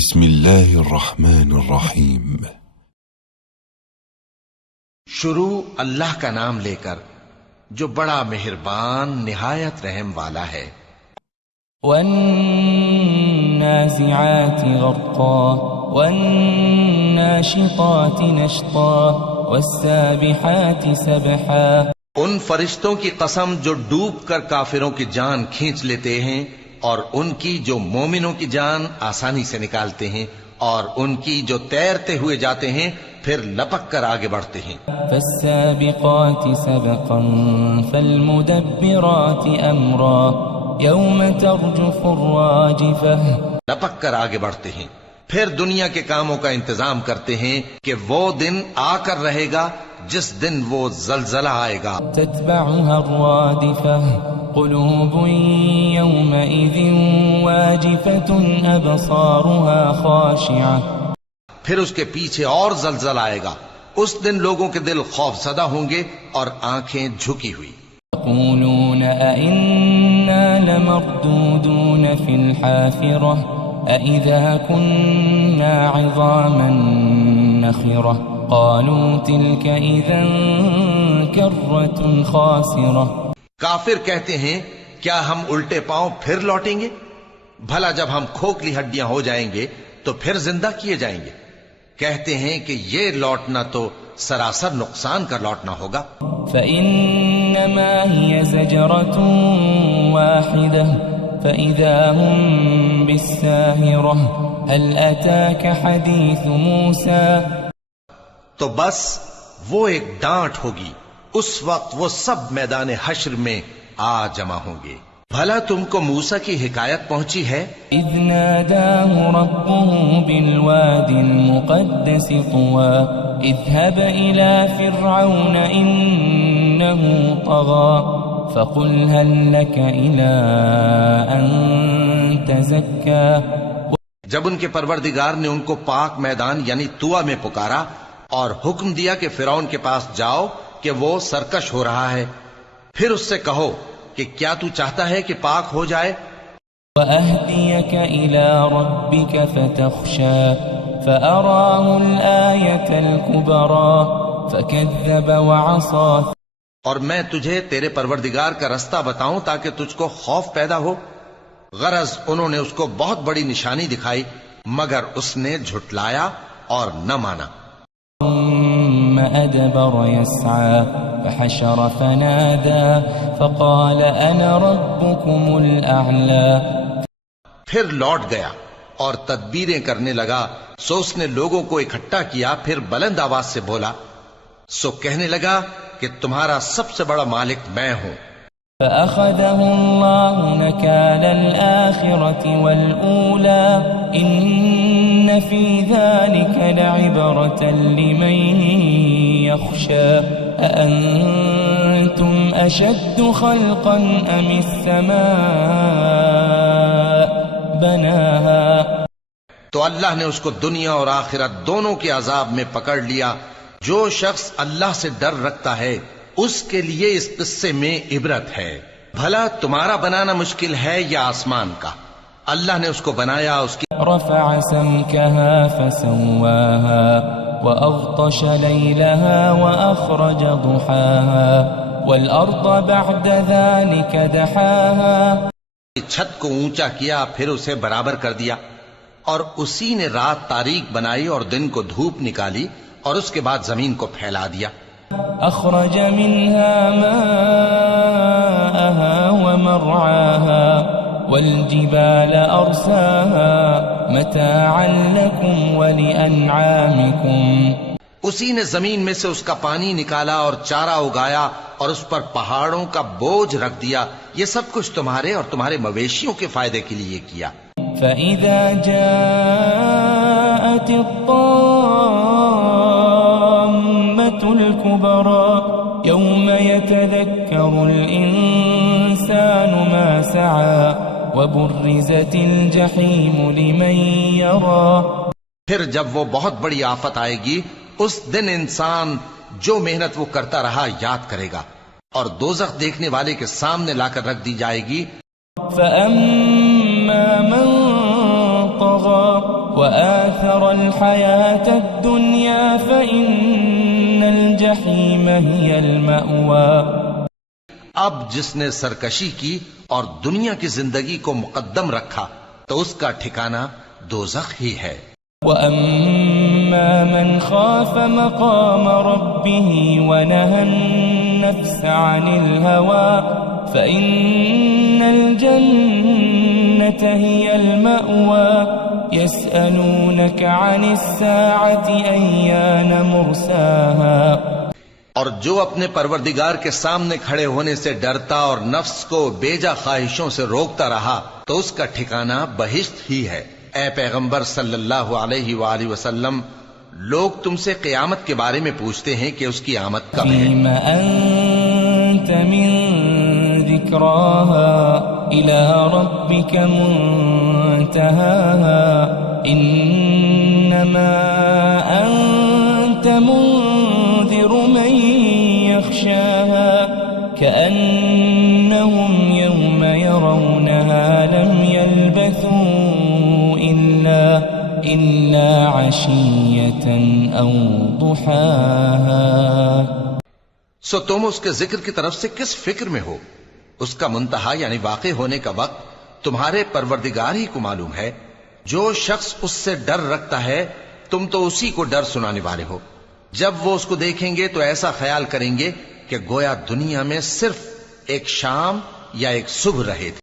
بسم اللہ الرحمن الرحیم۔ شروع اللہ کا نام لے کر جو بڑا مہربان نہایت رحم والا ہے۔ والنازعات غرقا والناشطات نشطا والسابحات سبحا۔ ان فرشتوں کی قسم جو ڈوب کر کافروں کی جان کھینچ لیتے ہیں، اور ان کی جو مومنوں کی جان آسانی سے نکالتے ہیں، اور ان کی جو تیرتے ہوئے جاتے ہیں پھر لپک کر آگے بڑھتے ہیں۔ فالسابقات سبقا فالمدبرات امرا یوم ترجف الراجفہ۔ لپک کر آگے بڑھتے ہیں، پھر دنیا کے کاموں کا انتظام کرتے ہیں کہ وہ دن آ کر رہے گا جس دن وہ زلزلہ آئے گا۔ تتبعها الرادفہ قلوب یومئذ واجفة ابصارها خاشعہ۔ پھر اس کے پیچھے اور زلزلہ آئے گا، اس دن لوگوں کے دل خوف زدہ ہوں گے اور آنکھیں جھکی ہوئی۔ يقولون أئنا لمردودون في الحافرة أئذا كنا عظاما نخرة قالوا تلك إذا كرة خاسرة۔ کافر کہتے ہیں کیا ہم الٹے پاؤں پھر لوٹیں گے؟ بھلا جب ہم کھوکھلی ہڈیاں ہو جائیں گے تو پھر زندہ کیے جائیں گے؟ کہتے ہیں کہ یہ لوٹنا تو سراسر نقصان کا لوٹنا ہوگا۔ فإنما هي زجرة واحدة فإذا هم بالساهرة هل أتاك حديث موسى۔ تو بس وہ ایک ڈانٹ ہوگی، اس وقت وہ سب میدان حشر میں آ جمع ہوں گے۔ بھلا تم کو موسیٰ کی حکایت پہنچی ہے؟ اذ ناداه ربه بالواد المقدس طوى اذهب إلى فرعون إنه طغى فقل هل لك إلى أن تزكى۔ جب ان کے پروردگار نے ان کو پاک میدان یعنی طویٰ میں پکارا اور حکم دیا کہ فرعون کے پاس جاؤ کہ وہ سرکش ہو رہا ہے، پھر اس سے کہو کہ کیا تو چاہتا ہے کہ پاک ہو جائے؟ وَأَهْدِيَكَ إِلَىٰ رَبِّكَ فَتَخْشَىٰ فَأَرَاهُ الْآيَةَ الْكُبْرَىٰ فَكَذَّبَ وَعَصَىٰ۔ اور میں تجھے تیرے پروردگار کا رستہ بتاؤں تاکہ تجھ کو خوف پیدا ہو۔ غرض انہوں نے اس کو بہت بڑی نشانی دکھائی مگر اس نے جھٹلایا اور نہ مانا۔ ثم أدبر يسعى فحشر فنادى فقال أنا ربكم الأعلى۔ پھر لوٹ گیا اور تدبیریں کرنے لگا، سو اس نے لوگوں کو اکٹھا کیا، پھر بلند آواز سے بولا، سو کہنے لگا کہ تمہارا سب سے بڑا مالک میں ہوں۔ فأخذه الله نكال الآخرة والأولى إن في ذلك لعبرة لمن يخشى أأنتم أشد خلقا أم السماء بناها۔ تو اللہ نے اس کو دنیا اور آخرت دونوں کے عذاب میں پکڑ لیا۔ جو شخص اللہ سے ڈر رکھتا ہے اس کے لیے اس قصے میں عبرت ہے۔ بھلا تمہارا بنانا مشکل ہے یا آسمان کا؟ اللہ نے اس کو بنایا، اس کی رفع سمكها فسواها وأغطش ليلها وأخرج ضحاها والأرض بعد ذلك دحاها۔ چھت کو اونچا کیا پھر اسے برابر کر دیا، اور اسی نے رات تاریک بنائی اور دن کو دھوپ نکالی، اور اس کے بعد زمین کو پھیلا دیا۔ أخرج منها ماءها ومرعاها والجبال أرساها متاعا لكم ولأنعامكم۔ اسی نے زمین میں سے اس کا پانی نکالا اور چارہ اگایا اور اس پر پہاڑوں کا بوجھ رکھ دیا، یہ سب کچھ تمہارے اور تمہارے مویشیوں کے فائدے کے لیے کیا۔ فإذا جاءت الطامة الكبرى يوم يتذكر الإنسان ما سعى وبرزت الجحيم لمن يرى۔ پھر جب وہ بہت بڑی آفت آئے گی اس دن انسان جو محنت وہ کرتا رہا یاد کرے گا، اور دوزخ دیکھنے والے کے سامنے لا کر رکھ دی جائے گی۔ فأما من طغى وآثر الحياة الدنيا فإن الجحيم هي المأوى. اب جس نے سرکشی کی اور دنیا کی زندگی کو مقدم رکھا تو اس کا ٹھکانہ دوزخ ہی ہے. وَأَمَّا مَنْ خَافَ مَقَامَ رَبِّهِ وَنَهَى النَّفْسَ عَنِ الْهَوَى فَإِنَّ الْجَنَّةَ هِيَ الْمَأْوَى. يَسْأَلُونَكَ عَنِ السَّاعَةِ أَيَّانَ مُرْسَاهَا. اور جو اپنے پروردگار کے سامنے کھڑے ہونے سے ڈرتا اور نفس کو بیجا خواہشوں سے روکتا رہا تو اس کا ٹھکانہ بہشت ہی ہے. اے پیغمبر صلی اللہ علیہ وآلہ وسلم، لوگ تم سے قیامت کے بارے میں پوچھتے ہیں کہ اس کی آمد کب ہے. فِيمَ أَنْتَ مِنْ ذِكْرَاهَا إِلَى رَبِّكَ مُنْتَهَاهَا إِنَّمَا أَنْتَ مُنْذِرُ مَنْ يَخْشَاهَا كَأَنَّهُمْ يَوْمَ يَرَوْنَهَا لَمْ يَلْبَثُوا إِلَّا عَشِيَّةً أَوْ ضُحَاهَا. سو تم اس کے ذکر کی طرف سے کس فکر میں ہو؟ اس کا منتہا یعنی واقع ہونے کا وقت تمہارے پروردگار ہی کو معلوم ہے. جو شخص اس سے ڈر رکھتا ہے تم تو اسی کو ڈر سنانے والے ہو. جب وہ اس کو دیکھیں گے تو ایسا خیال کریں گے کہ گویا دنیا میں صرف ایک شام یا ایک صبح رہے تھے.